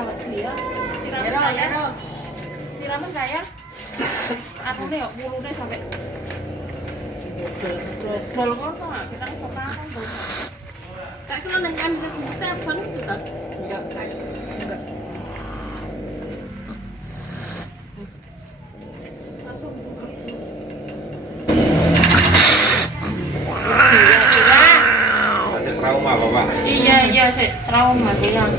ya wedi ya. Siraman ya. Siraman saya. Anune kok mulune sampai dol ngono kita kok kapan tuh. Kak kalau nengkan kita apa itu kan? Enggak. Langsung buka. Masih trauma Bapak. Iya, sih trauma tuh yang.